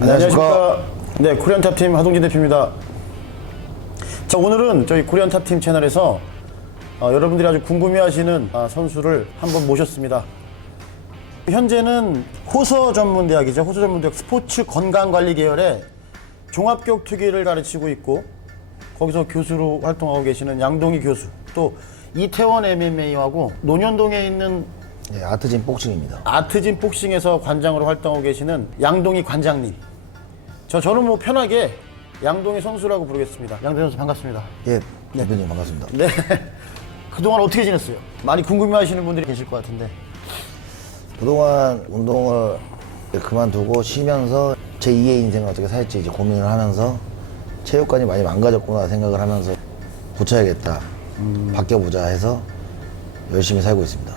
안녕하십니까. 네, 코리안 탑팀 하동진 대표입니다. 자, 오늘은 저희 코리안 탑팀 채널에서 어, 여러분들이 아주 궁금해하시는 아, 선수를 한번 모셨습니다. 현재는 호서 전문 대학이죠. 호서 전문 대학 스포츠 건강 관리 계열의 종합격 투기를 가르치고 있고 거기서 교수로 활동하고 계시는 양동희 교수 또 이태원 MMA하고 논현동에 있는 예, 아트진 복싱입니다. 아트진 복싱에서 관장으로 활동하고 계시는 양동희 관장님. 저 저는 뭐 편하게 양동희 선수라고 부르겠습니다. 양동희 선수 반갑습니다. 예, 대표님 반갑습니다. 네. 그동안 어떻게 지냈어요? 많이 궁금해하시는 분들이 계실 것 같은데. 그동안 운동을 그만두고 쉬면서 제 2의 인생을 어떻게 살지 이제 고민을 하면서 체육관이 많이 망가졌구나 생각을 하면서 고쳐야겠다. 바뀌어보자 해서 열심히 살고 있습니다.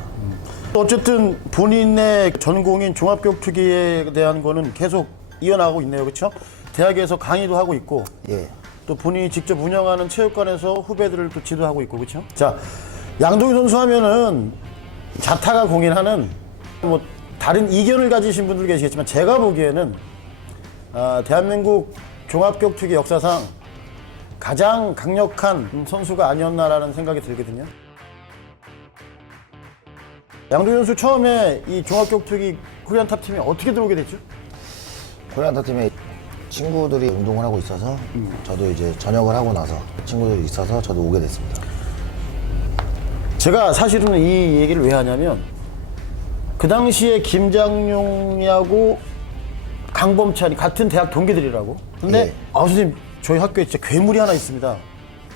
어쨌든 본인의 전공인 종합격투기에 대한 거는 계속 이어나가고 있네요. 그렇죠? 대학에서 강의도 하고 있고 예. 또 본인이 직접 운영하는 체육관에서 후배들을 또 지도하고 있고 그렇죠? 자, 양동희 선수 하면은 자타가 공인하는 뭐 다른 이견을 가지신 분들 계시겠지만 제가 보기에는 아, 대한민국 종합격투기 역사상 가장 강력한 선수가 아니었나라는 생각이 들거든요. 양동희 선수 처음에 이 종합격투기 코리안 탑팀에 어떻게 들어오게 됐죠? 코리안타 팀에 친구들이 운동을 하고 있어서 저도 이제 전역을 하고 나서 친구들이 있어서 저도 오게 됐습니다. 제가 사실은 이 얘기를 왜 하냐면 그 당시에 김장용이하고 강범찬이 같은 대학 동기들이라고. 근데 예. 아 선생님 저희 학교에 진짜 괴물이 하나 있습니다.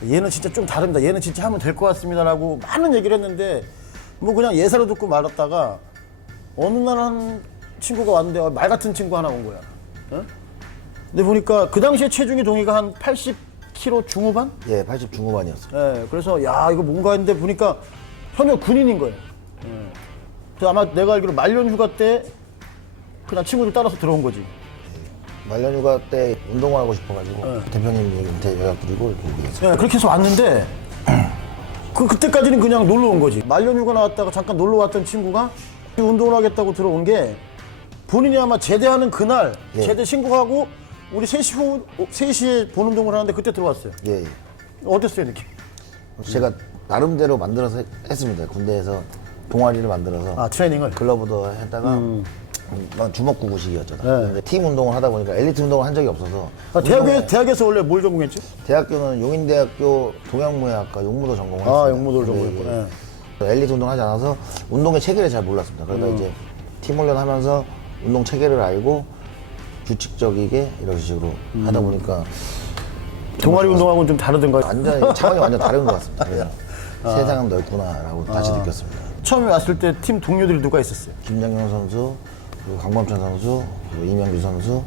얘는 진짜 좀 다릅니다. 얘는 진짜 하면 될 것 같습니다라고 많은 얘기를 했는데 뭐 그냥 예사로 듣고 말았다가 어느 날 한 친구가 왔는데 어, 말 같은 친구 하나 온 거야. 어? 근데 보니까 그 당시에 체중이 동의가 한 80kg 중후반? 예, 80 중후반이었습니다. 예, 그래서 야 이거 뭔가 했는데 보니까 현역 군인인 거예요. 예. 그래서 아마 내가 알기로 말년 휴가 때 그냥 친구들 따라서 들어온 거지. 말년 휴가 때 운동을 하고 싶어가지고 대표님한테 연락 드리고 이렇게 얘기했어요. 예, 그렇게 해서 왔는데 그 그때까지는 그냥 놀러 온 거지. 말년 휴가 나왔다가 잠깐 놀러 왔던 친구가 운동을 하겠다고 들어온 게 본인이 아마 제대하는 그날 예. 제대 신고하고 우리 3시 후 3시에 본 운동을 하는데 그때 들어왔어요. 예, 예. 어땠어요, 느낌? 제가 나름대로 만들어서 했- 했습니다. 군대에서 동아리를 만들어서 아, 트레이닝을. 글러브도 했다가 음, 난 주먹구구식이었죠. 나. 네. 근데 팀 운동을 하다 보니까 엘리트 운동을 한 적이 없어서 아, 대학에, 대학에서 원래 뭘 전공했지? 대학교는 용인대학교 동양무예학과 용무도 전공을 아, 했습니다. 용무도를 전공했구나. 엘리트 운동을 하지 않아서 운동의 체계를 잘 몰랐습니다. 그러다 음. 이제 팀 훈련하면서 운동 체계를 알고 규칙적이게 이런 식으로 하다 음. 보니까 동아리 운동하고는 좀 다르던가? 완전히 차원이 완전 다른 것 같습니다. 그래서 아. 세상은 넓구나라고 다시 느꼈습니다. 처음에 왔을 때 팀 동료들이 누가 있었어요? 김장현 선수, 강범찬 선수, 그리고 이명규 선수,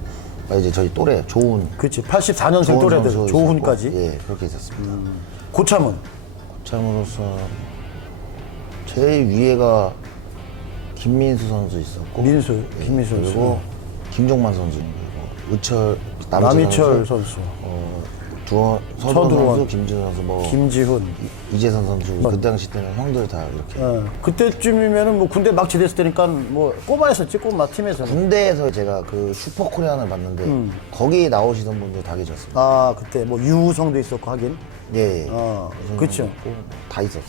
아, 이제 저희 또래 조훈, 그렇지. 84년생 조훈 또래들 선수 조훈까지. 있었고, 예, 그렇게 있었습니다. 고참은 참으로서 제일 위에가 김민수 선수 있었고, 민수, 김민수 선수. 그리고 김종만 선수, 그리고 의철, 남희철 선수, 어, 두원, 서두원 서두원. 선수, 김준 선수, 뭐 김지훈. 이재선 선수, 그 당시 때는 형들 다 이렇게 어, 그때쯤이면은 뭐 군대 막 지냈을 때니까 뭐 꼬마였었지 꼬마 팀에서. 군대에서 제가 그 슈퍼 코리안을 봤는데 음. 거기 나오시던 분들 다 계셨습니다. 아 그때 뭐 유우성도 있었고 하긴. 예, 예. 어, 그쵸. 다 있었어요.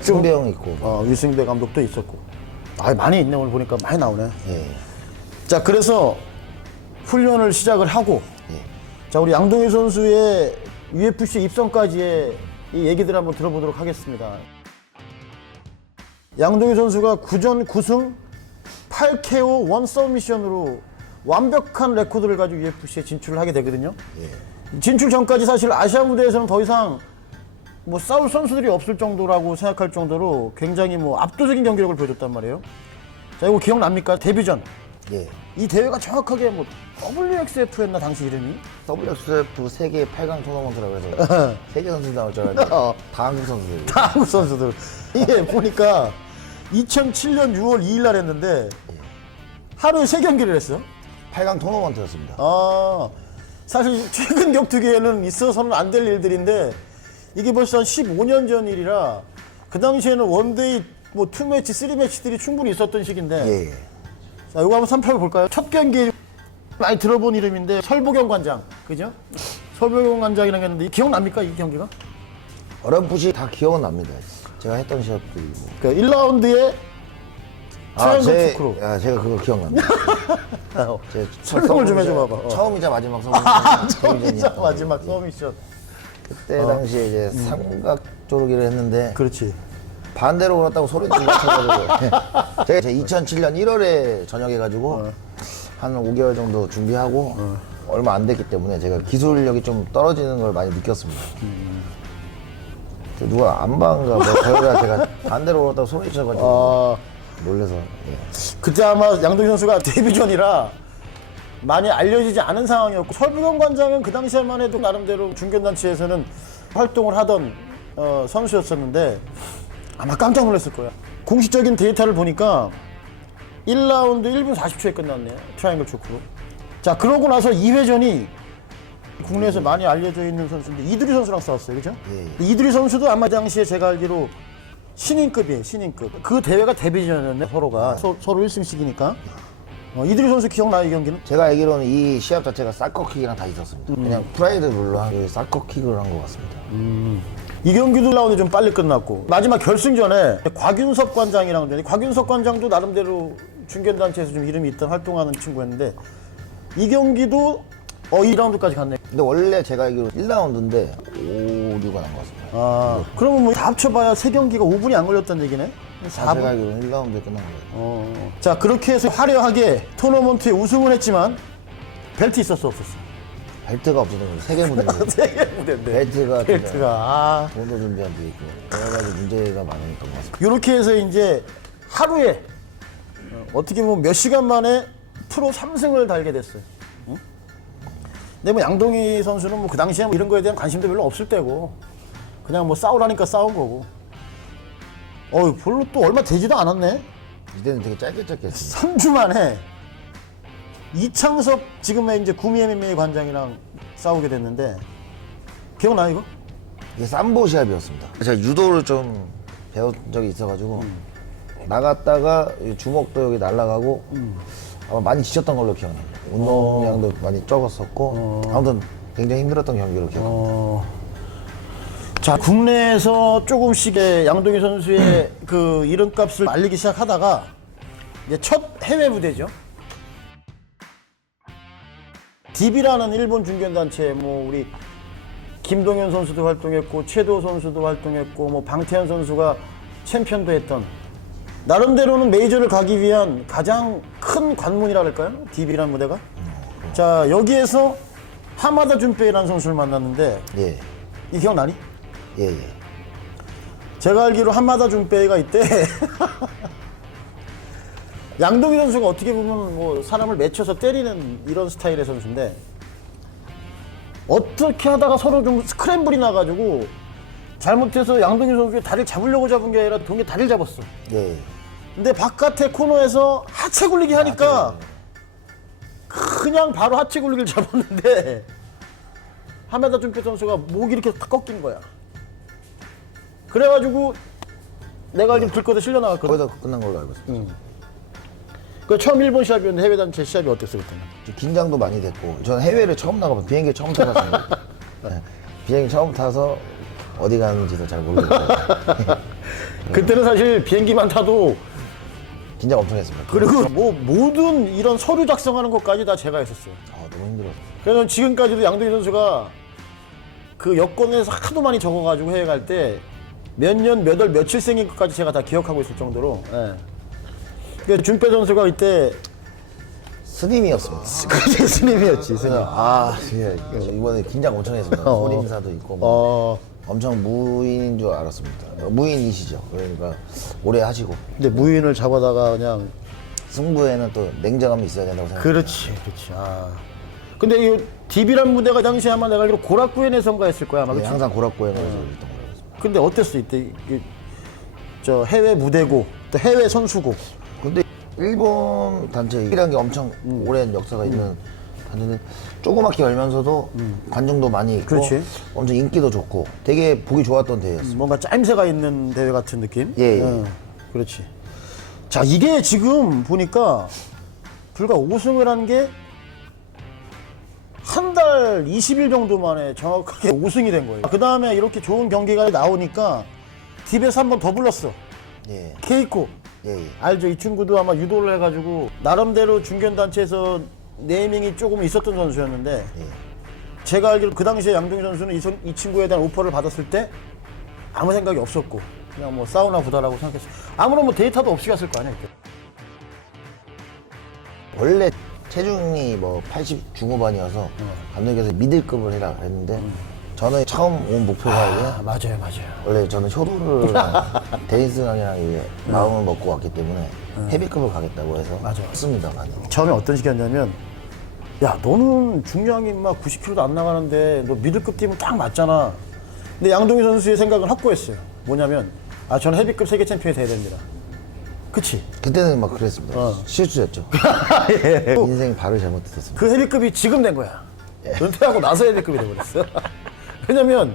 승배형 있고. 어 유승배 감독도 있었고. 아 많이 있네 오늘 보니까 많이 나오네. 예. 자 그래서 훈련을 시작을 하고. 예. 자 우리 양동희 선수의 UFC 입성까지의 이 얘기들 한번 들어보도록 하겠습니다. 양동희 선수가 9전 9승 8KO 원 서미션으로 완벽한 레코드를 가지고 UFC에 진출을 하게 되거든요. 진출 전까지 사실 아시아 무대에서는 더 이상 뭐 싸울 선수들이 없을 정도라고 생각할 정도로 굉장히 뭐 압도적인 경기력을 보여줬단 말이에요. 자 이거 기억납니까? 데뷔전 예. 이 대회가 정확하게 뭐 WXF였나 당시 이름이? WXF 세계 8강 토너먼트라고 해서 세계 선수 나올 줄 알았는데 어. 다 한국 선수들. 다 한국 선수들. 이게 보니까 2007년 6월 2일 날 했는데 하루에 세 경기를 했어. 8강 토너먼트였습니다. 아, 사실 최근 격투기에는 있어서는 안 될 일들인데 이게 벌써 한 15년 전 일이라 그 당시에는 원데이 뭐 투매치, 쓰리매치들이 충분히 있었던 시기인데 예, 예. 자, 이거 한번 살펴볼까요? 첫 경기 많이 들어본 이름인데 설보경 관장, 그죠? 설보경 관장이라는 게 있는데 기억납니까 이 경기가? 어렴풋이 다 기억은 납니다. 제가 했던 시합들이 뭐. 그 1라운드에 트라이앵글 제, 초크로. 아, 제가 그거 기억납니다. 어. 제 설명을 좀 해줘 봐봐. 어. 처음이자 마지막 아, 서브미션 처음이자 데뷔전이었던 마지막 서미션. 그때 당시에 이제 삼각 조르기를 했는데 그렇지. 반대로 그렇다고 소리 질러 쳐가지고. 제가 제 2007년 1월에 전역해가지고 한 5개월 정도 준비하고 얼마 안 됐기 때문에 제가 기술력이 좀 떨어지는 걸 많이 느꼈습니다. 그 누가 안방가 뭐 저희가 제가 반대로 그렇다고 소리 쳐가지고 아, 놀래서 예. 그때 아마 양동희 선수가 데뷔전이라 많이 알려지지 않은 상황이었고 설부경 관장은 그 당시에만 해도 나름대로 중견단체에서는 활동을 하던 어, 선수였었는데 아마 깜짝 놀랐을 거야. 공식적인 데이터를 보니까 1라운드 1분 40초에 끝났네요. 트라이앵글 초크로. 자, 그러고 나서 2회전이 국내에서 많이 알려져 있는 선수인데 이두리 선수랑 싸웠어요. 그죠? 예. 이두리 선수도 아마 당시에 제가 알기로 신인급이에요. 신인급. 그 대회가 데뷔전이었네. 서로가. 서, 서로 1승씩이니까. 어, 이두리 선수 기억나요? 이 경기는? 제가 알기로는 이 시합 자체가 사커킥이랑 다 있었습니다. 그냥 프라이드 룰로 한 사커킥을 한 것 같습니다. 이 경기도 라운드 좀 빨리 끝났고 마지막 결승전에 곽윤석 관장이랑 되는데 곽윤석 관장도 나름대로 중견단체에서 좀 이름이 있던 활동하는 친구였는데 이 경기도 어 2라운드까지 갔네. 근데 원래 제가 알기로 1라운드인데 5, 6가 난 것 같습니다. 아 그러면 뭐 다 합쳐봐야 세 경기가 5분이 안 걸렸다는 얘기네. 아, 제가 4분. 알기로는 1라운드에 끝난 거예요. 어. 자 그렇게 해서 화려하게 토너먼트에 우승을 했지만 벨트 있었어 없었어? 벨트가 없어서 세개 무대인데 세계 무대인데. 벨트가 벨트가 아. 돈도 준비 안 돼 있고 여러 가지 문제가 같습니다. 이렇게 해서 이제 하루에 어, 어떻게 보면 몇 시간 만에 프로 3승을 달게 됐어요. 응? 근데 뭐 양동희 선수는 뭐 그 당시에 뭐 이런 거에 대한 관심도 별로 없을 때고 그냥 뭐 싸우라니까 싸운 거고. 어이 별로 또 얼마 되지도 않았네. 이때는 되게 짧게 짧게 했습니다. 3주 만에 이창섭 지금의 이제 구미 MMA 관장이랑 싸우게 됐는데 기억나 이거? 이게 삼보 시합이었습니다. 제가 유도를 좀 배운 적이 있어가지고 나갔다가 이 주먹도 여기 날아가고 아마 많이 지쳤던 걸로 기억납니다. 운동량도 많이 적었었고 아무튼 굉장히 힘들었던 경기로 기억합니다. 어. 자, 국내에서 조금씩의 양동희 선수의 그 이름값을 알리기 시작하다가 이제 첫 해외 무대죠. DB라는 일본 중견단체 뭐 우리 김동현 선수도 활동했고 최도 선수도 활동했고 뭐 방태현 선수가 챔피언도 했던 나름대로는 메이저를 가기 위한 가장 큰 관문이라 할까요? DB라는 무대가. 자, 여기에서 하마다 준페이라는 선수를 만났는데 예, 이 기억나니? 예, 예. 제가 알기로 한마다 준빼이가 있대. 양동희 선수가 어떻게 보면 뭐 사람을 맺혀서 때리는 이런 스타일의 선수인데 어떻게 하다가 서로 좀 스크램블이 나가지고 잘못해서 양동희 선수가 다리를 잡으려고 잡은 게 아니라 동이 다리를 잡았어. 예, 예. 근데 바깥에 코너에서 하체 굴리기 하니까 그냥 바로 하체 굴리기를 잡았는데 하메다 준표 선수가 목이 이렇게 탁 꺾인 거야. 그래가지고 내가 알기로 들거대 실려 나갔거든. 거기다 끝난 걸로 알고 있습니다. 그 처음 일본 시합이었는데 해외 단체 시합이 어땠어 그때는? 좀 긴장도 많이 됐고 저는 해외를 처음 나가면 비행기 처음 타봤습니다. 네. 비행기 처음 타서 어디 가는지도 잘 모르겠어요. 그때는 사실 비행기만 타도 긴장 엄청 했습니다. 그리고 뭐 모든 이런 서류 작성하는 것까지 다 제가 했었어요. 아, 너무 힘들었어요. 그래서 지금까지도 양동희 선수가 그 여권에서 하도 많이 적어가지고 해외 갈 때 몇 년, 몇 월, 며칠 생인 것까지 제가 다 기억하고 있을 정도로. 예. 그 준페 선수가 이때 스님이었습니다. 그게 스님이었지, 스님. 아, 예. 이번에 긴장 엄청 했습니다. 소림사도 있고 뭐 어, 엄청 무인인 줄 알았습니다. 무인이시죠. 그러니까 오래 하시고 근데 무인을 잡아다가 그냥. 승부에는 또 냉정함이 있어야 된다고 생각합니다. 그렇지, 그렇지. 아. 근데 이 DB란 무대가 당시에 아마 내가 알기로 고라쿠엔에 선가했을 거야, 아마. 네, 그치? 항상 걸로 알고 있습니다. 근데 어땠어, 이때? 이- 저 해외 무대고, 또 해외 선수고. 일본 단체이라는 게 엄청 오랜 역사가 있는 단체인데 조그맣게 열면서도 관중도 많이 있고 그렇지. 엄청 인기도 좋고 되게 보기 좋았던 대회였습니다. 뭔가 짜임새가 있는 대회 같은 느낌? 예, 예. 어, 그렇지. 자, 이게 지금 보니까 불과 5승을 한 게 한 달 20일 정도 만에 정확하게 우승이 된 거예요. 그 다음에 이렇게 좋은 경기가 나오니까 딥에서 한 번 더 불렀어. 예, 케이코. 예, 예. 알죠? 이 친구도 아마 유도를 해가지고 나름대로 중견단체에서 네이밍이 조금 있었던 선수였는데 제가 알기로 그 당시에 양동희 선수는 이, 선- 이 친구에 대한 오퍼를 받았을 때 아무 생각이 없었고 그냥 뭐 사우나 구다라고 생각했어요. 아무런 뭐 데이터도 없이 갔을 거 아니야 이때. 원래 체중이 뭐 80 중후반이어서 감독님께서 미들급을 해라 했는데 저는 처음 온 목표가 이게 아 맞아요 맞아요. 원래 저는 효도를 데니스 형이랑 이게 마음을 먹고 왔기 때문에 헤비급을 가겠다고 해서 맞아. 했습니다 많이. 처음에 어떤 식이었냐면 야 너는 중량이 막 90kg도 안 나가는데 너 미들급 팀은 딱 맞잖아. 근데 양동희 선수의 생각은 확고했어요. 뭐냐면 아 저는 헤비급 세계 챔피언이 돼야 됩니다. 그치? 그때는 막 그랬습니다. 어. 실수였죠. 예. 인생 발을 잘못했었습니다. 그 헤비급이 지금 된 거야. 은퇴하고 나서 헤비급이 돼버렸어 왜냐면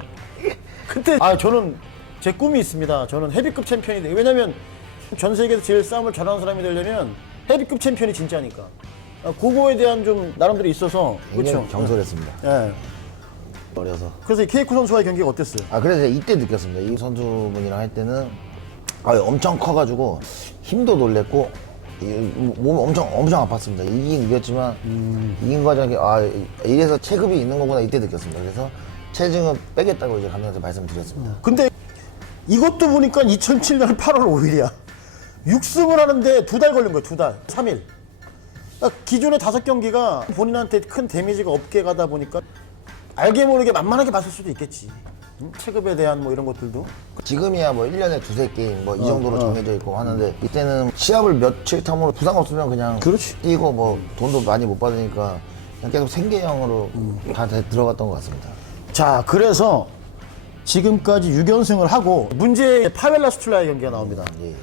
그때 아 저는 제 꿈이 있습니다. 저는 헤비급 챔피언이 돼. 왜냐면 전 세계에서 제일 싸움을 잘하는 사람이 되려면 헤비급 챔피언이 진짜니까. 아, 그거에 대한 좀 나름대로 있어서 굉장히 그렇죠. 경솔했습니다. 예. 어려서. 그래서 이 케이크 선수와의 경기가 어땠어요? 아 그래서 이때 느꼈습니다. 이 선수분이랑 할 때는 아 엄청 커가지고 힘도 놀랬고 이- 몸이 엄청 엄청 아팠습니다. 이긴 이겼지만 이긴 과정에 아 이래서 체급이 있는 거구나 이때 느꼈습니다. 그래서 체중을 빼겠다고 이제 감독한테 말씀드렸습니다 근데 이것도 보니까 2007년 8월 5일이야. 6승을 하는데 두 달 걸린 거야, 두 달. 3일. 그러니까 기존의 다섯 경기가 본인한테 큰 데미지가 없게 가다 보니까 알게 모르게 만만하게 봤을 수도 있겠지. 음? 체급에 대한 뭐 이런 것들도. 지금이야 뭐 1년에 두세 게임 뭐 이 정도로 정해져 있고 하는데 이때는 시합을 며칠 탐으로 부상 없으면 그냥 그렇지. 뛰고 뭐 돈도 많이 못 받으니까 그냥 계속 생계형으로 다 돼- 들어갔던 것 같습니다 자, 그래서 지금까지 6연승을 하고 문제의 파벨라 스툴라의 경기가 나옵니다. 예.